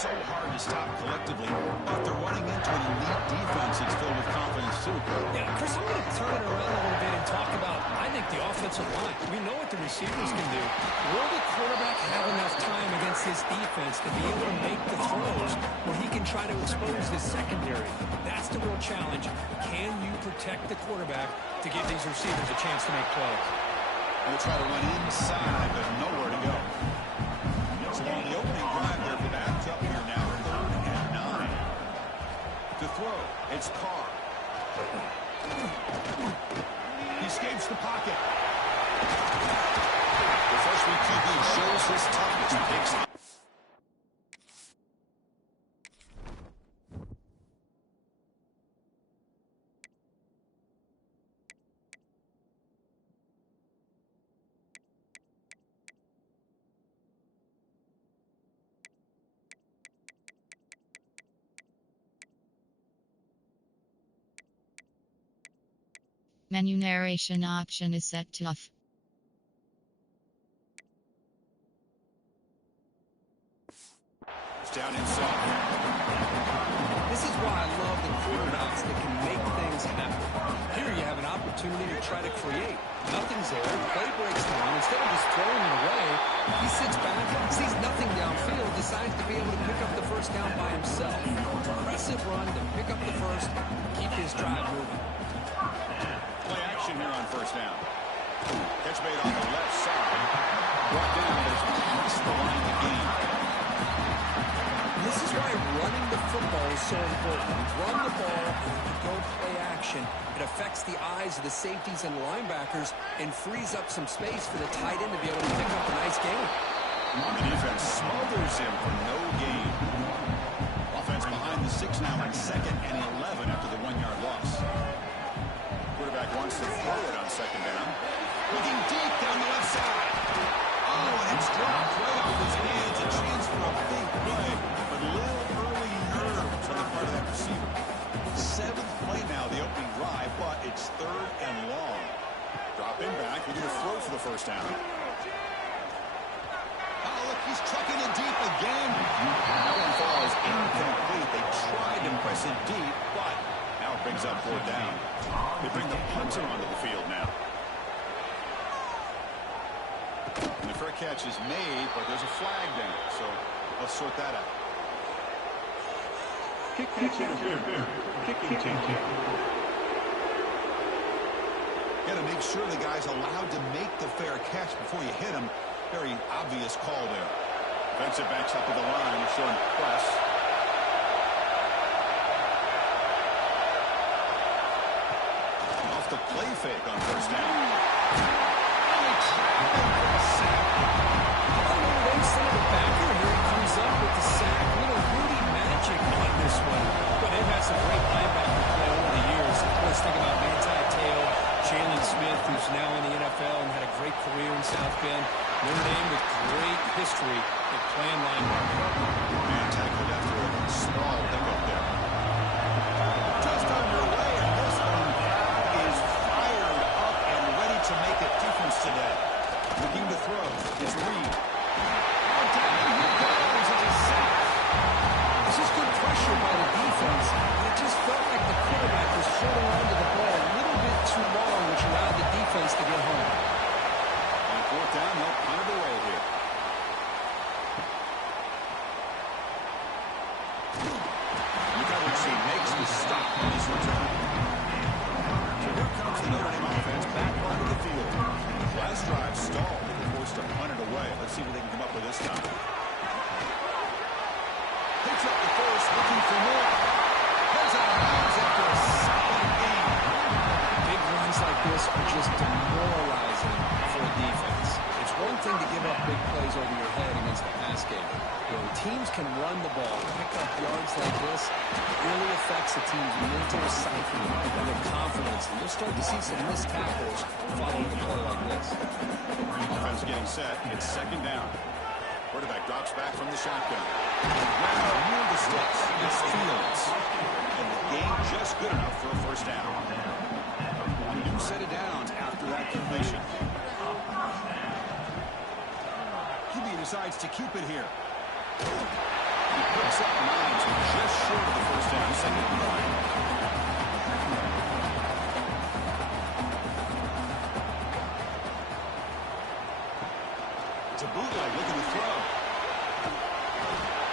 So hard to stop collectively, but they're running into an elite defense that's filled with confidence too. Yeah, Chris, I'm going to turn it around a little bit and talk about, I think, the offensive line. We know what the receivers can do. Will the quarterback have enough time against this defense to be able to make the throws where he can try to expose this secondary? That's the real challenge. Can you protect the quarterback to give these receivers a chance to make plays? They'll try to run inside, but nowhere to go. So on the opening drive, they're backed up here now, 3rd and 9. To throw, it's Carr. He escapes the pocket. The freshman QB shows his toughness and takes it. Menu narration option is set to off. It's down inside. This is why I love the quarterbacks that can make things happen. Here you have an opportunity to try to create. Nothing's there. Play breaks down. Instead of just throwing it away, he sits back, sees nothing downfield, decides to be able to pick up the first down by himself. Impressive run to pick up the first, keep his drive moving. Play action here on first down. Catch made on the left side. Brought down as across the line to gain. This is why running the football is so important. Run the ball, go play action. It affects the eyes of the safeties and linebackers and frees up some space for the tight end to be able to pick up a nice gain. The defense smothers him for no gain. Offense behind the 6 now at 2nd and 11 after the 1-yard loss. Quarterback wants to throw it on 2nd down. Looking deep down the left side. Oh, and it's dropped right off his hands. A chance for a big play, but little early nerves on the part of that receiver. 7th play now, the opening drive, but it's 3rd and long. Drop in back. We're going to throw for the first down. Oh, look, he's trucking it deep again. That one falls incomplete. They tried to press it deep, but now it brings up 4th down. They bring the punter onto the field now. And the fair catch is made, but there's a flag down. So let's sort that out. Kicking team. Got to make sure the guy's allowed to make the fair catch before you hit him. Very obvious call there. Defensive backs up to the line, showing press. fake on first down. They send it back here. Here he comes up with the sack. Little Rudy magic on this one. But they've had some great linebacker play over the years. Let's think about Manti Te'o, Jalen Smith, who's now in the NFL and had a great career in South Bend. Notre Dame with great history at playing linebacker. Man tackled after a small hiccup there. Just underway, and this one is fired up and ready to make a difference today. Looking to throw is Reed. Oh, down he goes. It's a sack. This is good pressure by the defense. It just felt like the quarterback was holding on to the ball a little bit too long, which allowed the defense to get home. On fourth down, they'll punt it away here. She makes the stop on his return. So here comes the Notre Dame offense back onto the field. Last drive stalled. They were forced to punt it away. Let's see what they can come up with this time. Picks up the first, looking for more. Goes out of bounds after a solid game. Big runs like this are just demoralizing for a defense. It's one thing to give up big plays over your head against the pass game. When teams can run the ball, pick up yards like this, it really affects a team's mental psyche and their confidence. And you'll start to see some missed tackles following a play like this. Offense getting set. It's second down. Quarterback drops back from the shotgun. Now near the sticks. It's Fields. And the game just good enough for a first down. A new set of downs after that completion. QB decides to keep it here. He picks up 9, so just short of the first down. Second and 9. It's a bootleg looking to throw.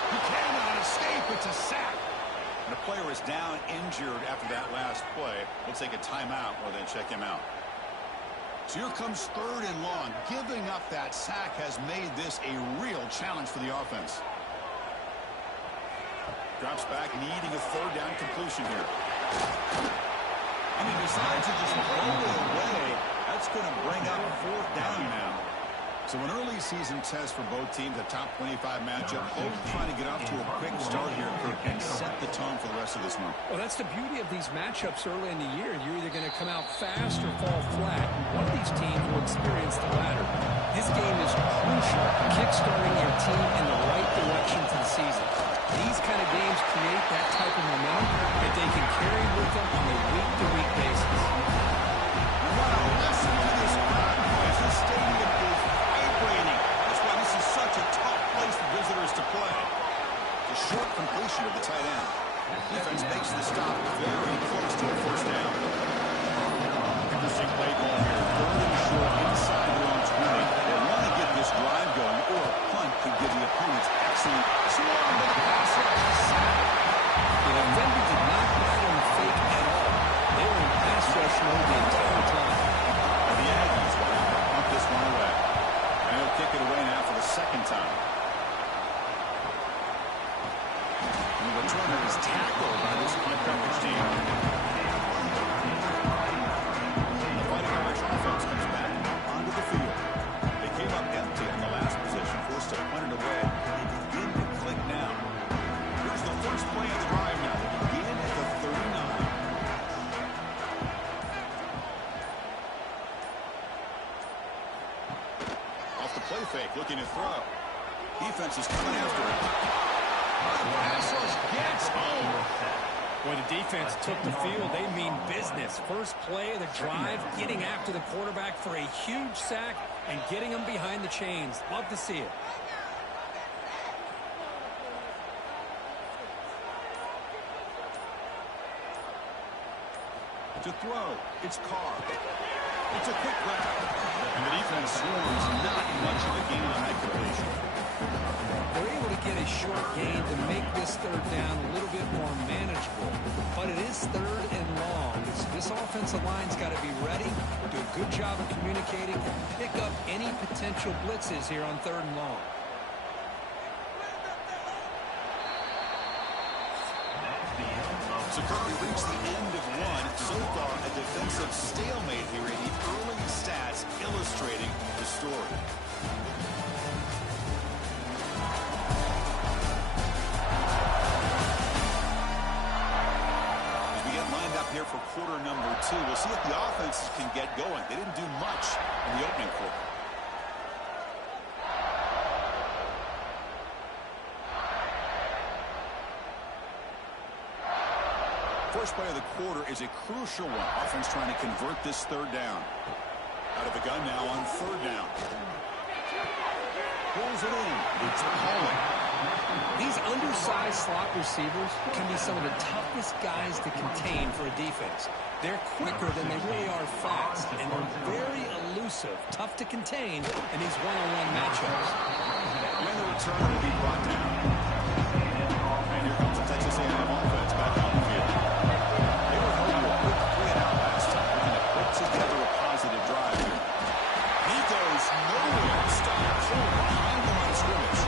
He cannot escape. It's a sack. And the player is down injured after that last play. We'll take a timeout or then check him out. So here comes third and long. Giving up that sack has made this a real challenge for the offense. Drops back, needing a third down completion here. And he decides to just roll it away. That's going to bring up fourth down now. So an early season test for both teams, a top 25 matchup. Both trying to get off to a quick start here, Kirk, and set the tone for the rest of this month. Well, that's the beauty of these matchups early in the year. You're either going to come out fast or fall flat. One of these teams will experience the latter. This game is crucial, kickstarting your team in the right direction for the season. These kind of games create that type of momentum that they can carry with them on a week-to-week basis. Wow, listen to this crowd noise. The stadium is vibrating. That's why this is such a tough place for visitors to play. The short completion of the tight end. Defense makes the stop very close to a first down. Interesting play call here. Third and short inside their own 20. They want to get this drive going, or a punt could give the opponents excellent swarm to the pass rush. The defender did not bite on the fake at all. They were in pass rush mode the entire time. And the Aggies will have to pump this one away. And he'll kick it away now for the second time. And the returner is tackled by this punt coverage team. The Fighting Irish offense comes back onto the field. They came up empty on the last possession, forced to punt it away. They begin to click now. Here's the first play of the drive now. They begin at the 39. Off the play fake, looking to throw. Defense is coming after it. Pass rush gets home. When the defense took the field, they mean business. First play of the drive, getting after the quarterback for a huge sack and getting him behind the chains. Love to see it. To throw, it's Carr. It's a quick grab. And the defense swarms, not much of a gain on that completion. They're able to get a short gain to make this third down a little bit more manageable. But it is third and long. This offensive line's got to be ready, do a good job of communicating, and pick up any potential blitzes here on third and long. So, Kirk, we reached the end of one. So far, a defensive stalemate here in the early stats illustrating the story. As we get lined up here for quarter number 2, we'll see if the offenses can get going. They didn't do much in the opening quarter. First play of the quarter is a crucial one. Offense trying to convert this third down. Out of the gun now on third down. Pulls it in. It's Holland. These undersized slot receivers can be some of the toughest guys to contain for a defense. They're quicker than they really are fast, and they're very elusive, tough to contain in these one-on-one matchups. When the return will be brought down. And here comes the Texas A&M offense back on the field. They were holding a quick 3-and-out last time. Looking to put together a positive drive here. He goes nowhere. Stopped cold behind the line of scrimmage.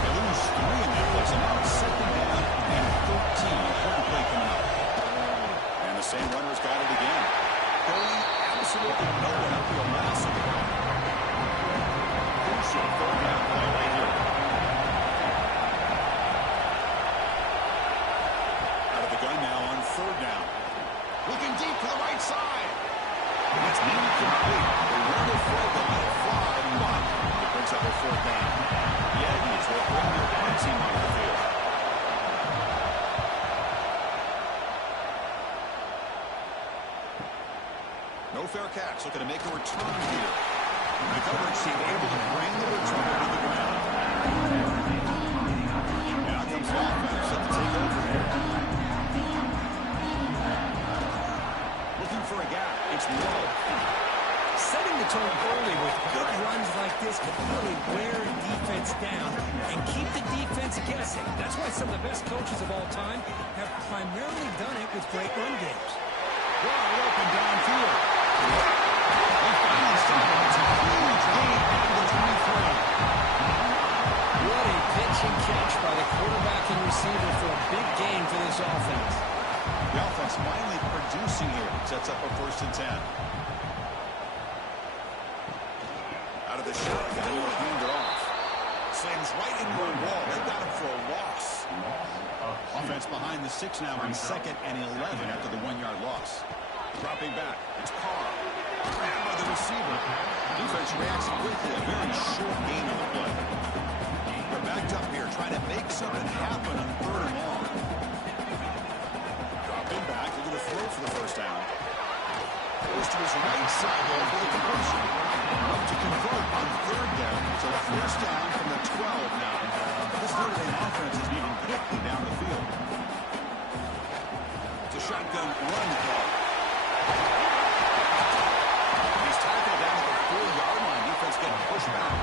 They lose 3 in that play. So now it's second down and 13. Important play coming up. And the same runner's got it again. Going absolutely nowhere. That'll be a massive run. Crucial third down play right here. Out of the gun now on third down. Looking deep to the right side. And that's incomplete. They run the field, they let it fly, but it brings up a fourth down. The Aggies will bring their punt team onto the field. No fair catch. Looking to make a return here. The coverage team able to bring the returner to the ground. Now comes the offense set to take over here. Looking for a gap. It's low. Setting the tone early with good runs like this can really wear defense down and keep the defense guessing. That's why some of the best coaches of all time have primarily done it with great run games. Wide open downfield. He finally stopped it. It's a huge gain out of the 23. What a pitch and catch by the quarterback and receiver for a big gain for this offense. The offense finally producing here. Sets up a 1st and 10. Out of the shotgun, he'll hand it off. Slams right into a wall. They got him for a loss. Offense behind the 6 now on 2nd and 11 after the 1-yard loss. Dropping back. It's Carr. Grabbed by the receiver. Defense reacts quickly. A very short gain on the play. They're backed up here trying to make something happen on 3rd and long. Dropping back. Look at the throw for the 1st down. Goes to his right side for the completion. Up to convert on 3rd down. So 1st down from the 12 now. This Notre Dame offense is moving quickly down the field. It's a shotgun run call. He's tackled down at the 4-yard line. Defense getting pushed back.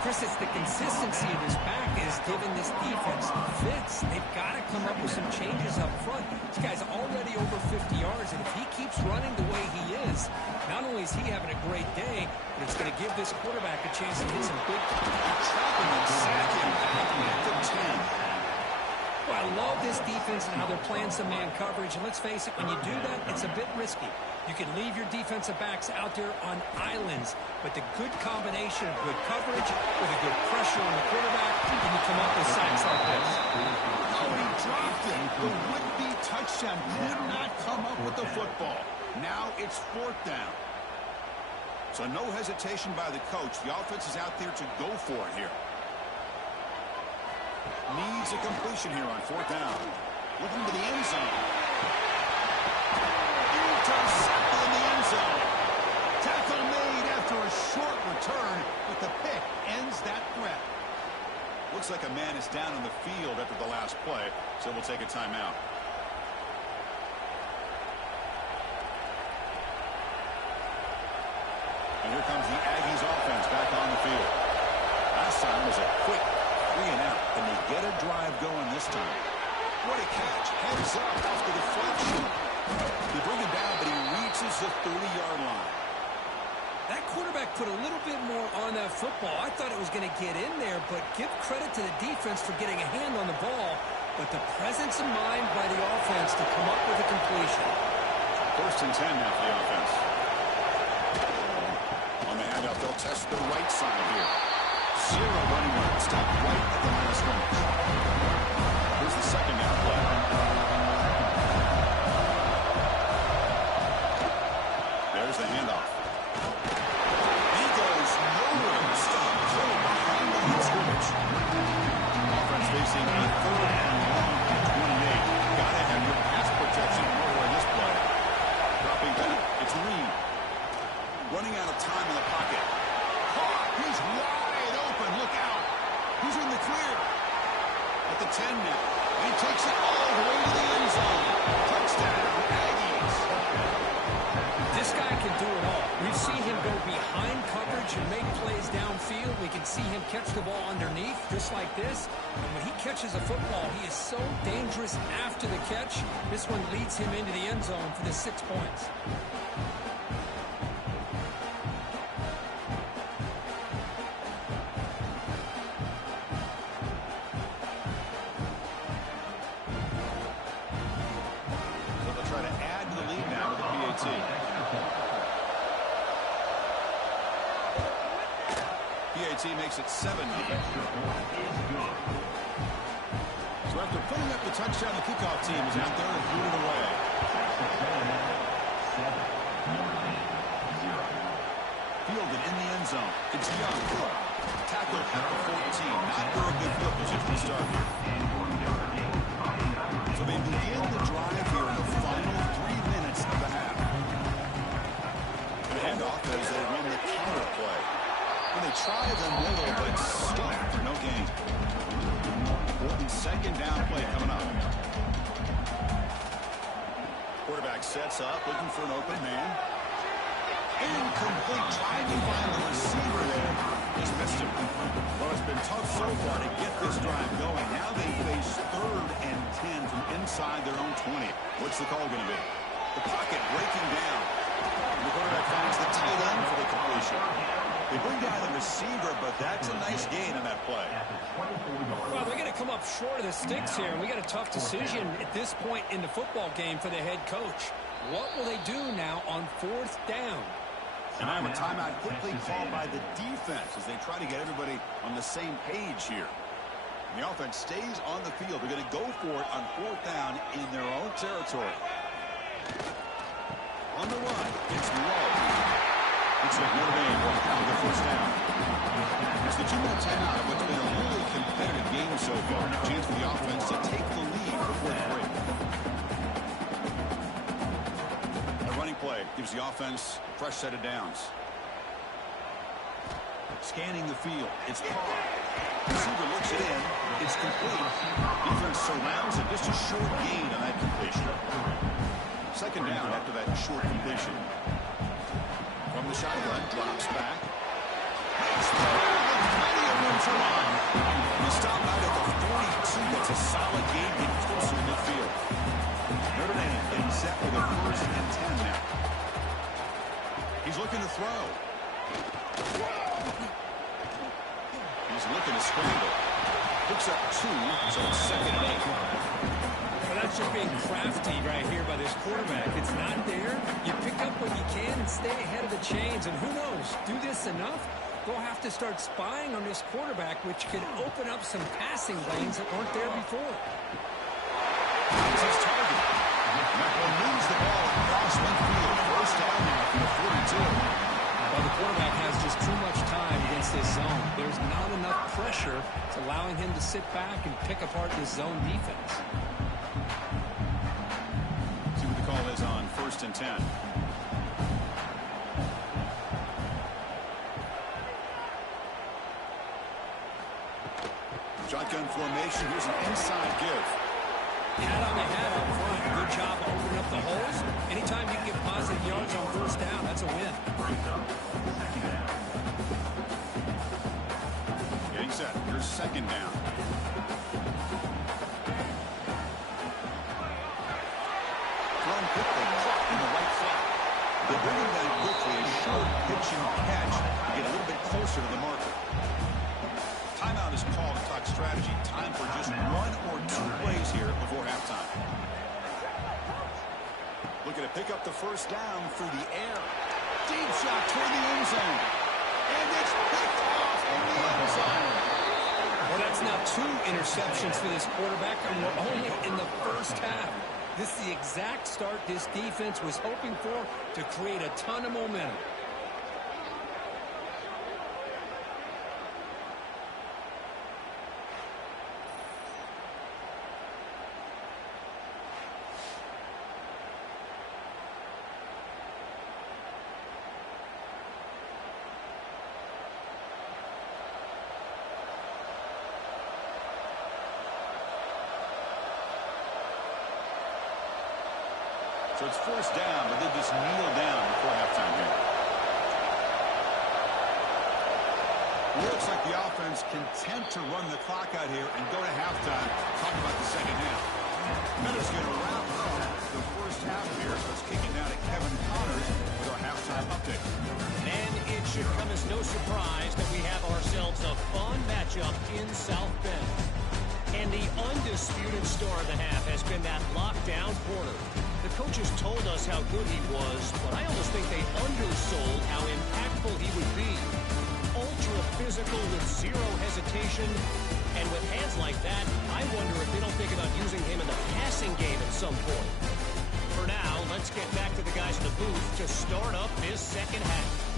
Chris, it's the consistency of his back is giving this defense fits. They've got to come up with some changes up front. This guy's already over 50 yards, and if he keeps running the way he is, not only is he having a great day, but it's going to give this quarterback a chance to hit some big Chopping and sacking back to 10. Well, I love this defense and how they're playing some man coverage. And let's face it, when you do that, it's a bit risky. You can leave your defensive backs out there on islands, but the good combination of good coverage with a good pressure on the quarterback, and you come up with sacks like this. Oh, he dropped it. The would-be touchdown could not come up with the football. Now it's 4th down. So no hesitation by the coach. The offense is out there to go for it here. Needs a completion here on 4th down. Looking to the end zone. Intercepted in the end zone. Tackle made after a short return, but the pick ends that threat. Looks like a man is down on the field after the last play, so we'll take a timeout. And here comes the Aggies offense back on the field. Last time was a quick 3-and-out. Can they get a drive going this time? What a catch. Heads up off the deflection. They bring him down, but he reaches the 30-yard line. That quarterback put a little bit more on that football. I thought it was going to get in there, but give credit to the defense for getting a hand on the ball but the presence of mind by the offense to come up with a completion. 1st and 10 now for the offense. On the handoff, they'll test the right side here. Zero running route. Stop right at the line of scrimmage. Here's the 2nd down play. There's the handoff. He goes nowhere. Stop right behind the line of scrimmage. Offense facing a 3rd and long at 28. Gotta have your pass protection in order in this play. Dropping back. It's Reed. Running out of time in the pocket. He's wide open. Look out. He's in the clear. At the 10 now. And he takes it all the way to the end zone. Touchdown, Aggies. This guy can do it all. We've seen him go behind coverage and make plays downfield. We can see him catch the ball underneath, just like this. And when he catches a football, he is so dangerous after the catch. This one leads him into the end zone for the 6 points. PAT makes it 7-0. So after putting up the touchdown, the kickoff team is out there and threw it away. Fielded in the end zone. It's Young. Tackled at the 14. Not very good field position to start here. So they begin the drive here in the final 3 minutes of the half. The handoff as they run the counter play. When they try the middle, but stuck for no gain. Important 2nd down play coming up. Quarterback sets up, looking for an open man. Incomplete. Trying to find the receiver there. Just missed him. Well, it's been tough so far to get this drive going. Now they face 3rd and 10 from inside their own 20. What's the call going to be? The pocket breaking down. The quarterback finds the tight end for the completion. They bring down the receiver, but that's a nice gain on that play. Well, they're going to come up short of the sticks here, and we got a tough decision at this point in the football game for the head coach. What will they do now on 4th down? And I have a timeout quickly called by the defense as they try to get everybody on the same page here. And the offense stays on the field. They're going to go for it on 4th down in their own territory. On the run, it's low. Looks like Notre Dame will have the 1st down. It's the 2-minute timeout of what's been a really competitive game so far. A chance for the offense to take the lead before the break. A running play gives the offense a fresh set of downs. Scanning the field. It's Carr. Receiver looks it in. It's complete. Defense surrounds it. Just a short gain on that completion. 2nd down after that short completion. From the shotgun, drops back. Nice play. Plenty of room to run. He stopped out at the 42. That's a solid gain, getting closer to midfield. Notre Dame getting set for the 1st and 10 now. He's looking to throw. He's looking to scramble. Picks up 2, so it's 2nd and 8. Well, that's just being crafty right here by this quarterback. It's not there. You pick up what you can and stay ahead of the chains. And who knows, do this enough, they'll have to start spying on this quarterback, which could open up some passing lanes that weren't there before. Here's his target. Macklin moves the ball across midfield. 1st down now from the 42. Well, the quarterback has just too much time against this zone. There's not enough pressure. It's allowing him to sit back and pick apart this zone defense. See what the call is on 1st and 10. Shotgun formation. Here's an inside give. Hat on the hat up front. Good job opening up the holes. Anytime you can get positive yards on 1st down, that's a win. Getting set. Here's 2nd down. Thrown quickly, caught in the right flat. They bring him down quickly. A short pitch and catch to get a little bit closer to the marker. Timeout is called. Clock strategy. Time for just one or two plays here before halftime. Looking to pick up the first down through the air. Deep shot toward the end zone. And it's picked off in the end zone. Well, that's now 2 interceptions for this quarterback, and we're only in the first half. This is the exact start this defense was hoping for to create a ton of momentum. So it's first down, but they just kneel down before halftime here. Looks like the offense content to run the clock out here and go to halftime. Talk about the second half. Minutes going to wrap up the first half here. So it's kicking down to Kevin Connors with our halftime update. And it should come as no surprise that we have ourselves a fun matchup in South Bend. And the undisputed star of the half has been that lockdown corner. The coaches told us how good he was, but I almost think they undersold how impactful he would be. Ultra physical with zero hesitation. And with hands like that, I wonder if they don't think about using him in the passing game at some point. For now, let's get back to the guys in the booth to start up this second half.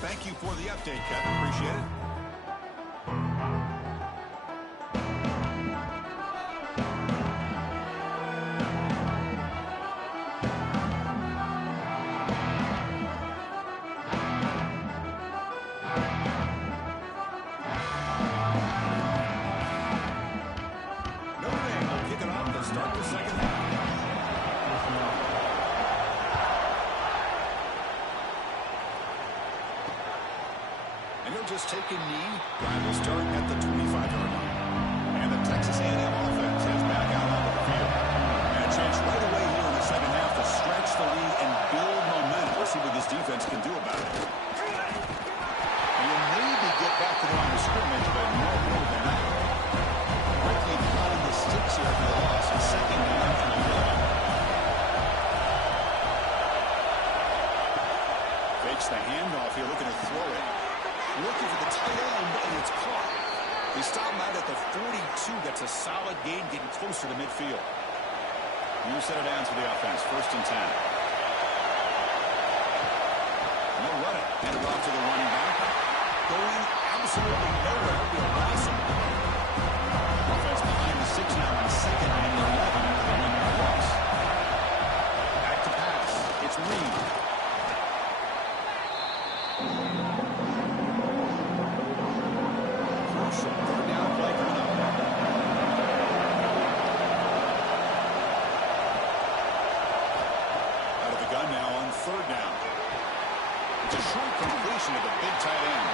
Thank you for the update, Kevin. Appreciate it. Notre Dame will kick it off to start the second half. Just take a knee. Drive will start at the 25-yard line. And the Texas A&M offense heads back out onto the field. And a chance right away here in the second half to stretch the lead and build momentum. Let's see what this defense can do about it. And you'll maybe get back to the line of scrimmage, but no more than that. Quickly behind the sticks here for the loss. And second down from the 11. Fakes the handoff here, looking to throw it. Looking for the tight end, and it's caught. They stop him out at the 42. Gets a solid gain, getting closer to midfield. New set of downs for the offense. First and 10. And they'll run it. Hand it off to the running back. Going absolutely nowhere. It'll be a loss. Offense behind the 6 now on second and 11 after the 1-yard loss. Back to pass. It's Reed. Third down play coming up. Out of the gun now on third down. It's a short completion of the big tight end.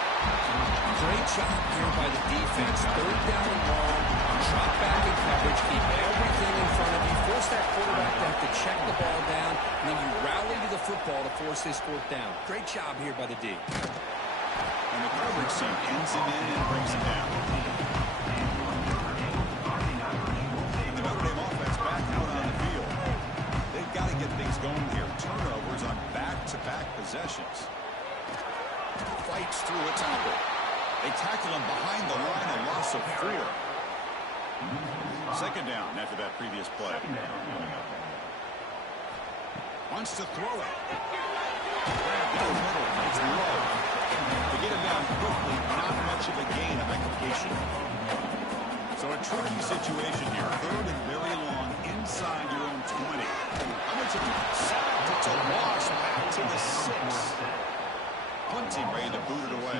Great job here by the defense. Third down and long. Drop back in coverage. Keep everything in front of you. Force that quarterback to have to check the ball down. And then you rally to the football to force this fourth down. Great job here by the D. And the coverage team ends him in and brings him down. The Notre Dame offense back out on the field. They've got to get things going here. Turnovers on back-to-back possessions. Fights through a tackle. They tackle him behind the line, a loss of 4. Second down after that previous play. Wants to throw it. Grabbed in the middle. It's low. To get him down quickly, not much of a gain on that completion. So a tricky situation here. Third and very long inside your own 20. How much of it? Sacked. It's a loss back to the 6. Punting, ready to boot it away.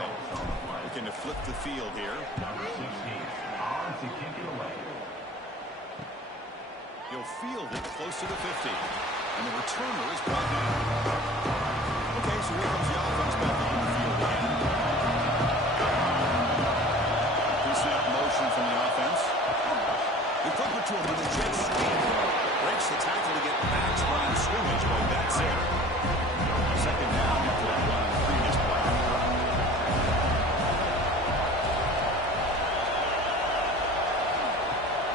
Looking to flip the field here. He'll field it close to the 50. And the returner is brought down. Okay, so here comes the offense back on the field again. Pre-snap motion from the offense. Over to him on the jet sweep. Breaks the tackle to get past line of scrimmage, but that's it. Second down after that run on the previous play.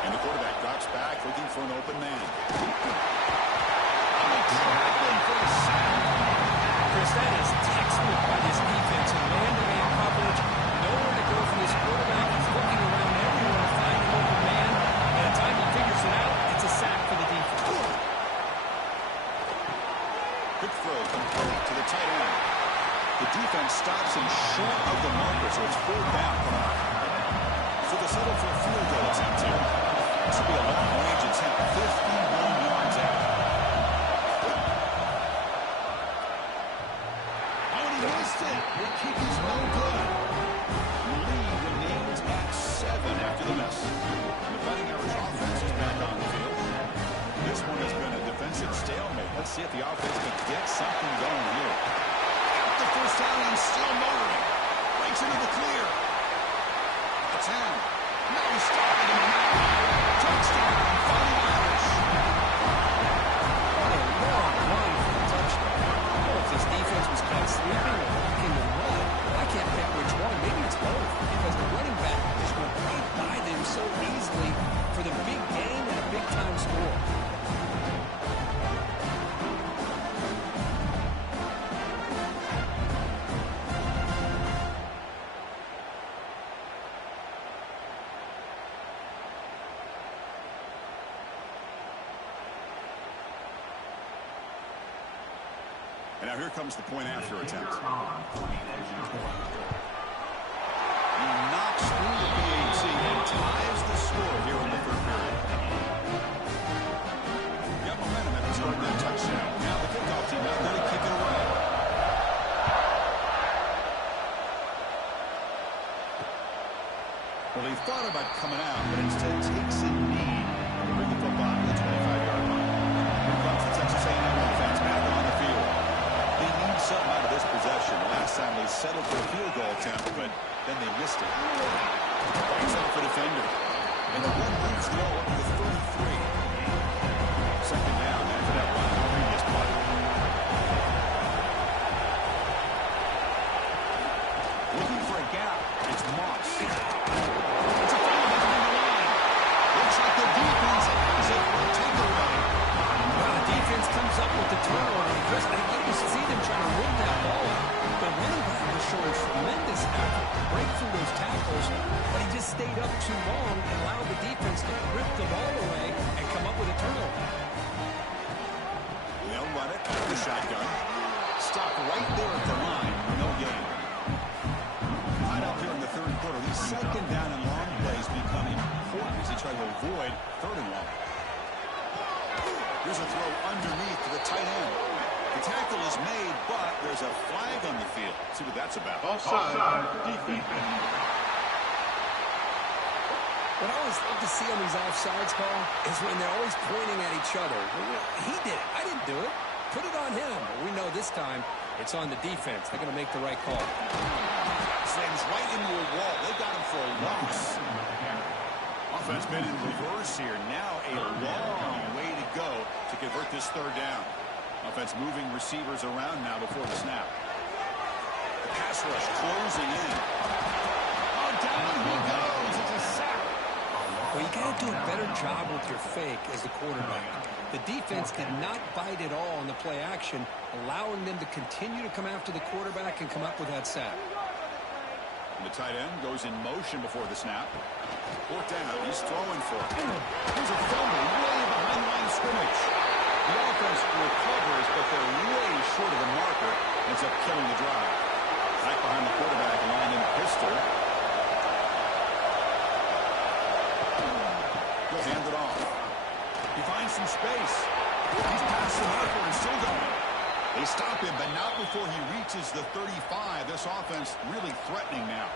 And the quarterback drops back, looking for an open man. Traveling for the sack. Chris, that is textbook by this defense in man-to-man coverage. Nowhere to go from this quarterback. He's looking around everywhere to find an open man. By the time he figures it out, it's a sack for the defense. Quick throw complete to the tight end. The defense stops him short of the marker, so it's 4th down. So they settle for a field goal attempt here. This will be a long-range attempt, 51 yards out. Missed it. The kick is no good. Lead remains at 7 after the miss. The Fighting Irish offense is back on the field. This one has been a defensive stalemate. Let's see if the offense can get something going here. Got the first down and still motoring. Breaks into the clear. A 10. Now he's stopping him. Touchdown. Fighting Irish. What a long run for the touchdown. If this defense was caught sleeping or in the mud, I can't pick which one. Maybe it's both, because the running back just went right by them so easily for the big gain and a big-time score. And now here comes the point after attempt. He knocks through the PAT and ties the score here in the third period. Got momentum after scoring that touchdown. Now the kickoff team out there to kick it away. Well, he thought about coming out, but instead takes a knee to bring the football to the 25-yard line. Here comes the Texas A&M offense back on the field. They need something out of this possession. Last time they settled for a field goal attempt, but then they missed it. Breaks off the defender. And the run moves the ball up to the 33. Second down after that run on the previous play. Looking for a gap. It's Moss. It's a foul behind the line. Looks like the defense has it for a takeaway. Well, the defense comes up with the turnover. Chris, I think you see them trying to rip that ball out. The running back was showing tremendous effort to break through those tackles, but he just stayed up too long and allowed the defense to rip the ball away and come up with a turnover. They'll run it out of the shotgun. Stop right there at the line. No gain. Hide out here in the third quarter. These second down and long plays become important as he tries to avoid third and long. Here's a throw underneath to the tight end. The tackle is made, but there's a flag on the field. Let's see what that's about. Offside. Defense. What I always love to see on these offsides, Paul, is when they're always pointing at each other. He did it. I didn't do it. Put it on him. But we know this time it's on the defense. They're going to make the right call. Slams right into a wall. They got him for a loss. Offense been in reverse here. Now a long way to go to convert this third down. Offense moving receivers around now before the snap. The pass rush closing in. Oh, down he goes. It's a sack. Well, you got to do a better job with your fake as the quarterback. The defense did not bite at all on the play action, allowing them to continue to come after the quarterback and come up with that sack. And the tight end goes in motion before the snap. Fourth down. He's throwing for it. Here's a fumble way behind the line of scrimmage. The offense recovers, but they're way short of the marker. Ends up killing the drive. Back behind the quarterback, Landon Pistol. He'll hand it off. He finds some space. He's past the marker and still going. They stop him, but not before he reaches the 35. This offense really threatening now.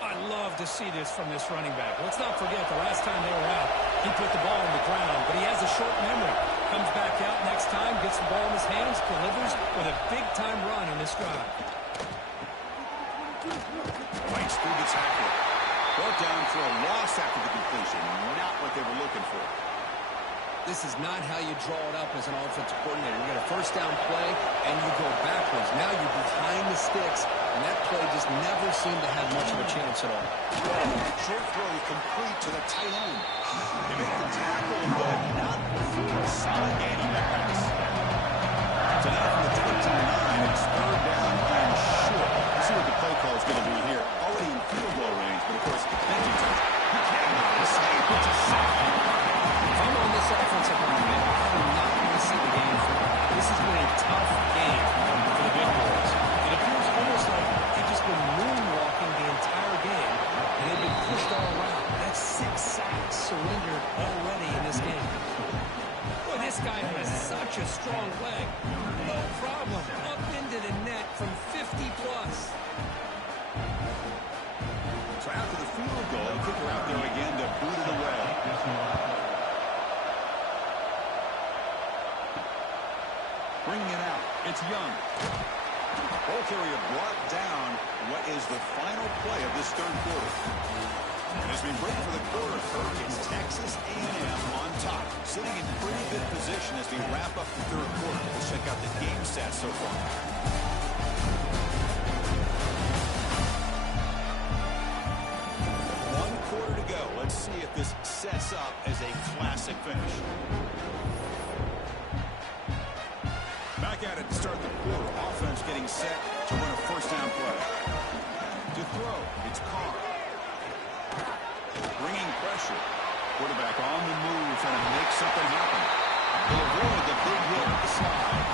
I love to see this from this running back. Let's not forget the last time they were out, he put the ball on the ground, but he has a short memory. Comes back out next time, gets the ball in his hands, delivers with a big-time run on this drive. Fights through the tackle. Brought down for a loss after the completion. Not what they were looking for. This is not how you draw it up as an offensive coordinator. You get a first down play, and you go backwards. Now you're behind the sticks, and that play just never seemed to have much of a chance at all. Short throw complete to the tight end. They make the tackle, but not before a solid gain on that pass. So now from the 22-9, it's third down and short. Let's see what the play call is going to be here. Already in field goal range, but of course, thank you, Judge. You can't make a mistake. It's a sack. If I'm on this offensive line, man, I do not want to see the game through. This has been a tough game for the big boys. It appears almost like they've just been moonwalking the entire game, and they've been pushed all around. That's 6 sacks surrendered already in this game. Boy, this guy has such a strong leg. No problem. Up into the net from 50+. So after the field goal, kicker out there again to boot it away. Bringing it out, it's Young. Ball carrier brought down. What is the final play of this third quarter? And as we break for the quarter third, it's Texas A&M on top, sitting in pretty good position as we wrap up the third quarter. Let's check out the game stats so far. One quarter to go. Let's see if this sets up as a classic finish. Back at it to start the quarter. Offense getting set to run a first down play. To throw, it's Carr. Bringing pressure. Quarterback on the move, trying to make something happen. Will avoid the big hit at the side.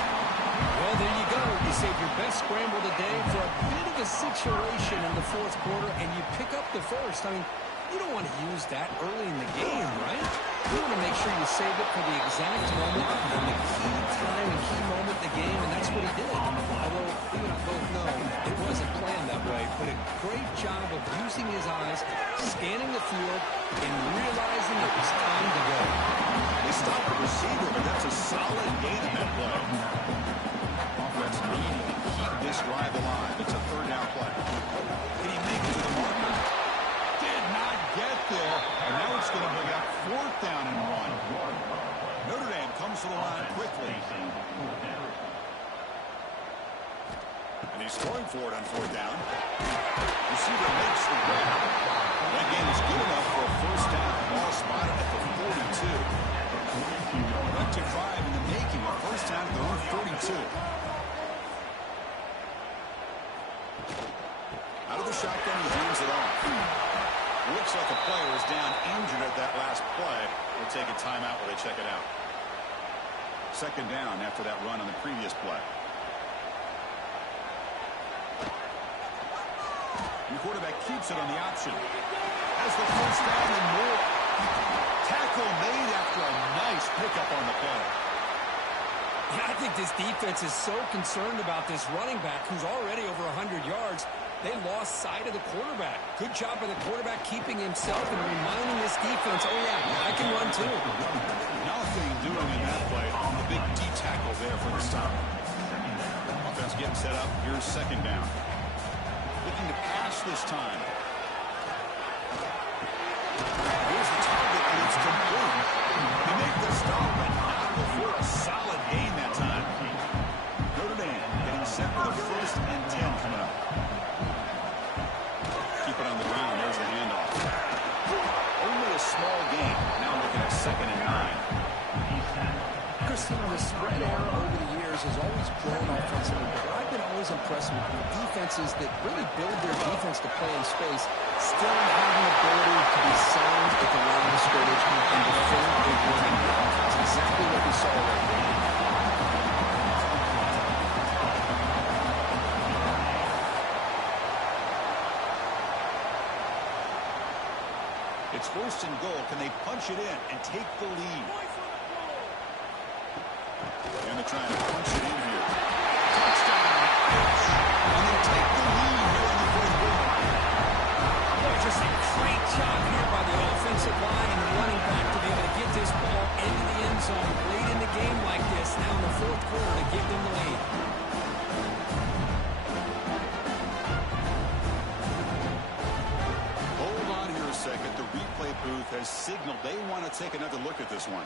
Well, there you go. You save your best scramble today for a bit of a situation in the fourth quarter, and you pick up the first. I mean, you don't want to use that early in the game, right? You want to make sure you save it for the exact moment and the key time and key moment in the game, and that's what he did. Although, you and I both know it wasn't planned that way, but a great job of using his eyes, scanning the field, and realizing it was time to go. They stop the receiver, but that's a solid gain in that play. Offense needing to keep this drive alive. It's a third down play. Can he make it to the marker? Did not get there, and now it's going to bring up fourth down and 1. Notre Dame comes to the line quickly. And he's going for it on fourth down. Receiver makes the grab. That game is good enough for a first down. Ball spotted at the 42. Electric drive in the making. A first down at their own 42. Out of the shotgun, he hands it off. Looks like a player is down injured at that last play. We'll take a timeout while they check it out. Second down after that run on the previous play. The quarterback keeps it on the option. Has the first down and more. Tackle made after a nice pickup on the play. Yeah, I think this defense is so concerned about this running back who's already over 100 yards. They lost sight of the quarterback. Good job by the quarterback keeping himself and reminding this defense, oh yeah, I can run too. Nothing doing in that play on the big D tackle there for the stop. Offense getting set up. Here's second down. Looking to pass this time. Here's the target, and it's complete. They make the stop, but not before a solid gain that time. Notre Dame getting set for the first and 10 coming up. Keep it on the ground. There's the handoff. Only a small gain. Now looking at second and 9. Christian, the spread era over the years has always grown offensively, but I've been always impressed with defenses that really build their defense to play in space, still have an ability to be sound at the line of scrimmage and defend a winning game. That's exactly what we saw right there. It's first and goal. Can they punch it in and take the lead? And they're trying to punch it in here. Touchdown. And they take the lead here in the fourth quarter. Boy, just a great job here by the offensive line and the running back to be able to get this ball into the end zone late in the game like this now in the fourth quarter to give them the lead. Hold on signal they want to take another look at this one.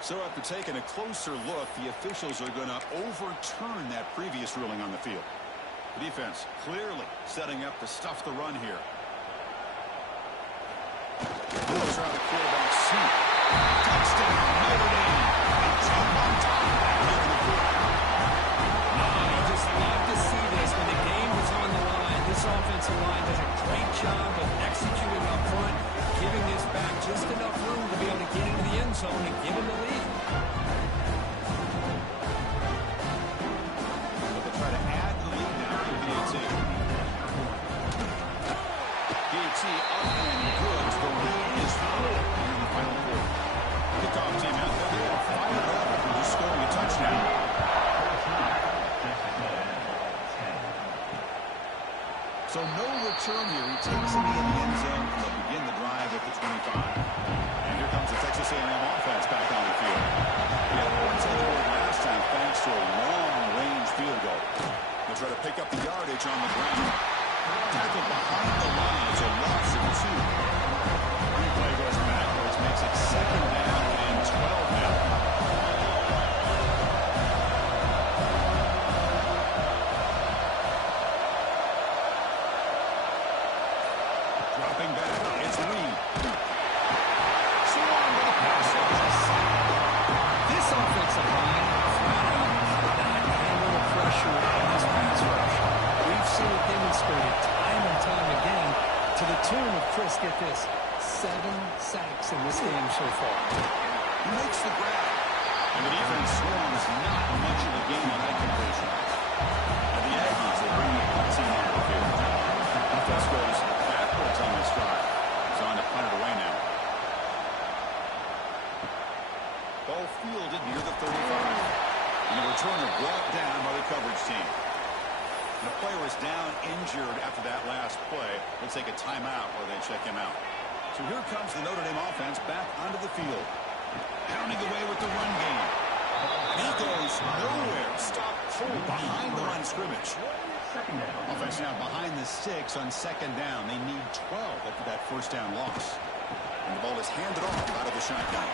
So after taking a closer look, the officials are going to overturn that previous ruling on the field. The defense clearly setting up to stuff the run here. Those are the quarterback's seat. Touchdown, Notre Dame. Jump on top. You just love to see this when the game is on the line. This offensive line does a great job of executing up front, giving this back just enough room to be able to get into the end zone and give them the lead. They'll try to add the lead now to BAT. BAT up and good. The lead is 4 in the final quarter. Kickoff team out there. They are fired up after just scoring a touchdown. So no return here. He takes it in the end zone, and they'll begin the drive at the 25. And here comes the Texas A&M offense back on the field. They had points on the board last time thanks to a long-range field goal. They'll try to pick up the yardage on the ground. Tackled behind the line. It's a loss of 2. Replay goes backwards, makes it 2nd down and 12 now. Dropping back, it's Reed. Swarmed by the pass rush. This offensive line flat out cannot handle the pressure on this pass rush. We've seen it demonstrated time and time again to the tune of, Chris, get this, 7 sacks in this game so far. He makes the grab. And the defense swarms not much of a game on that completion. And the Aggies will bring the team on the field. Offense goes backwards on this drive. He's on to punt it away now. Ball fielded near the 35. And the returner brought down by the coverage team. And the player is down injured after that last play. They'll take a timeout while they check him out. So here comes the Notre Dame offense back onto the field. Pounding away with the run game. He goes nowhere. Stop cold behind the line of scrimmage. Offense now behind the 6 on 2nd down. They need 12 after that first down loss. And the ball is handed off out of the shotgun.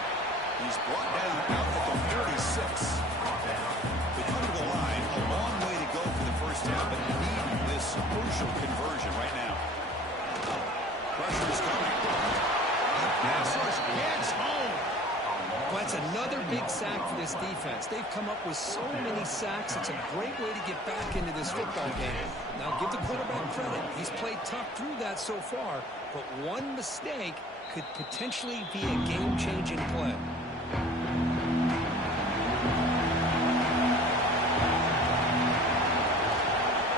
He's brought down out at the 36. They come to the line. A long way to go for the first down, but need this crucial conversion right now. Pressure is coming. Pass rush gets home. Well, that's another big sack for this defense. They've come up with so many sacks. It's a great way to get back into this football game. Now, give the quarterback credit. He's played tough through that so far, but one mistake could potentially be a game-changing play.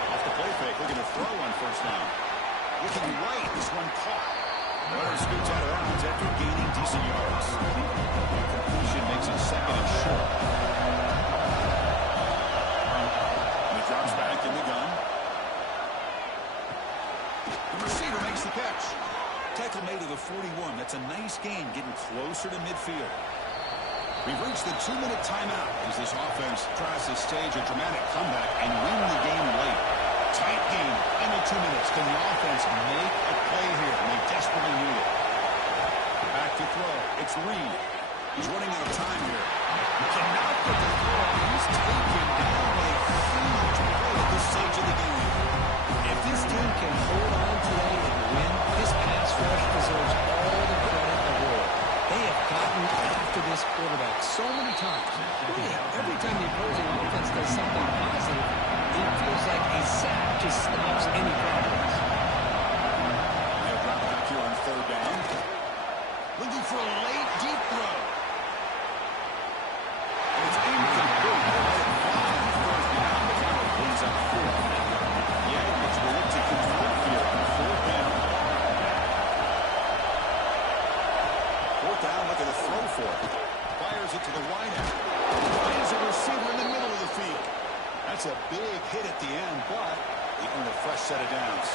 Off the play fake, looking to throw on first down. Looking right, this one caught. Runner scoots out of bounds after gaining decent yards. Completion makes it 2nd and short. And he drops back in the gun. The receiver makes the catch. Tackle made to the 41. That's a nice gain, getting closer to midfield. We've reached the 2-minute timeout as this offense tries to stage a dramatic comeback and win the game late. Tight game in the 2 minutes. Can the offense make a play here? And they desperately need it. Back to throw. It's Reed. He's running out of time here. He cannot get the throw. He's taken down by a huge play at this stage of the game. If this team can hold on today and win, this pass rush deserves all the credit in the world. They have gotten after this quarterback so many times. Really, every time the opposing offense does something positive, it feels like a sack just stops any progress. They'll drop back here on 3rd down. Looking for a late deep throw. And it's incomplete. Third down. The final brings up 4. The Aggies will look to convert here on 4th down. 4th down, look at the throw for it. Fires it to the wide end. Finds a receiver in the middle of the field. That's a big hit at the end, but they earn a fresh set of downs.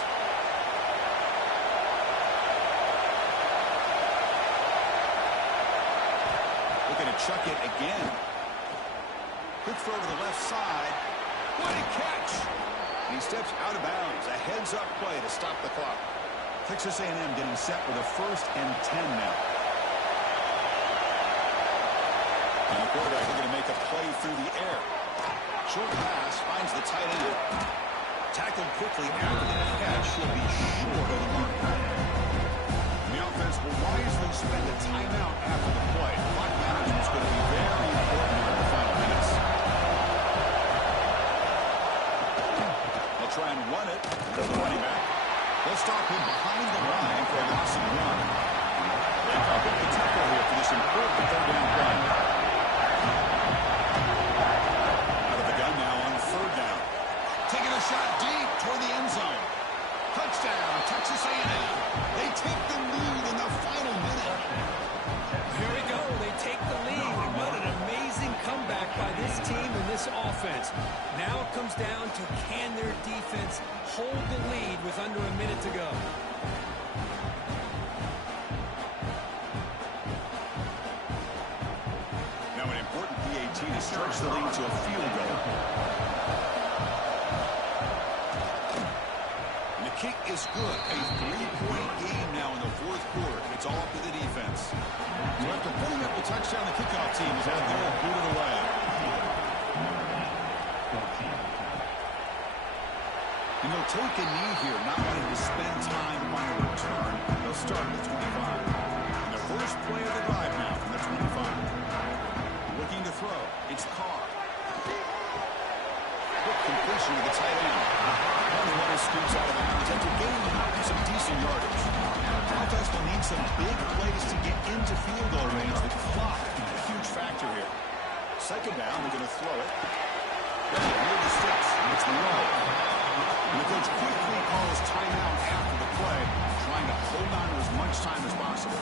going to chuck it again. Quick throw to the left side. What a catch! And he steps out of bounds. A heads-up play to stop the clock. Texas A&M getting set with a 1st and 10 now. And the quarterback is going to make a play through the air. Short pass finds the tight end. Tackled quickly after the catch. He'll be short of the mark. The offense will wisely spend a timeout after the play. Clock management is going to be very important in the final minutes. They'll try and run it to the running back. They'll stop him behind the line for a loss of 1. They pop up the tackle here for this important 3rd down play. Out of the gun now on 3rd down. Taking a shot deep toward the end zone. Touchdown, Texas A&M. They take the lead in the final minute. Here we go. They take the lead. What an amazing comeback by this team and this offense. Now it comes down to can their defense hold the lead with under a minute to go. Now an important PAT to stretch the lead to a field goal. And the kick is good. A 3-point game now in the 4th quarter. It's all up to the defense. So after putting up the touchdown, the kickoff team is out there and booted away. And they'll take a knee here, not wanting to spend time on a return. They'll start at the 25. And the first play of the drive now from the 25. Looking to throw. It's Carr. Quick completion to the tight end. And the runner scoots out of bounds after gaining some decent yardage. Offense will need some big plays to get into field goal range. The clock, a huge factor here. 2nd down, they're going to throw it. Near the 6. It's low. And the coach quickly calls timeout after the play, trying to hold on to as much time as possible.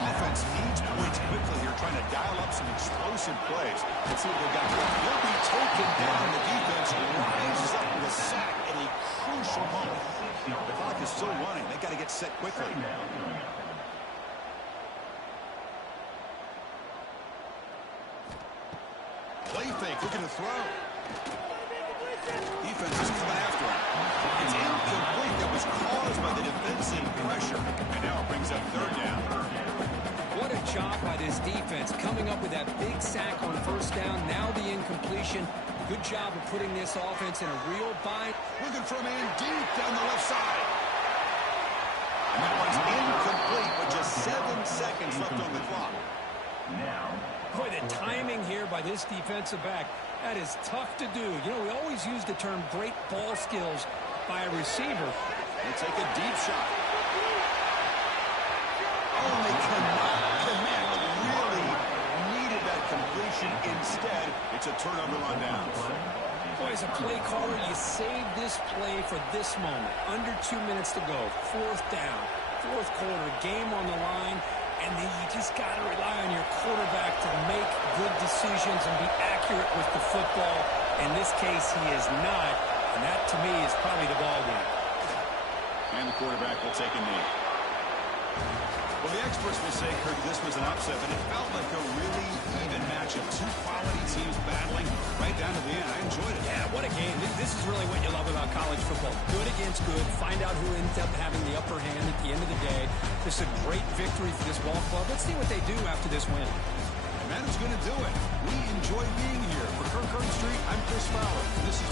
Offense needs points quickly here, trying to dial up some explosive plays. Let's see what they've got here. He'll be taken down. The defense rises up with a sack at a crucial moment. The clock is still running. They've got to get set quickly. Play fake, looking to throw. Defense is coming after him. It's incomplete. That was caused by the defensive pressure. And now it brings up 3rd down. What a job by this defense coming up with that big sack on 1st down. Now the incompletion. Good job of putting this offense in a real bind. Looking for a man deep down the left side. And that one's incomplete with just 7 seconds left on the clock. Boy, the timing here by this defensive back, that is tough to do. You know, we always use the term great ball skills by a receiver. They take a deep shot. Oh, they cannot connect. Really needed that completion. Instead, it's a turnover on downs. Boy, as a play caller, you save this play for this moment. Under 2 minutes to go. 4th down. 4th quarter. Game on the line. And then you just got to rely on your quarterback to make good decisions and be accurate with the football. In this case, he is not. And that, to me, is probably the ball game. And the quarterback will take a knee. Well, the experts will say, Kirk, this was an upset, but it felt like a really even matchup. 2 quality teams battling right down to the end. I enjoyed it. Yeah, what a game. This is really what you love about college football. Good against good. Find out who ends up having the upper hand at the end of the day. This is a great victory for this ball club. Let's see what they do after this win. And that is going to do it. We enjoy being here. For Kirk Street, I'm Chris Fowler. This is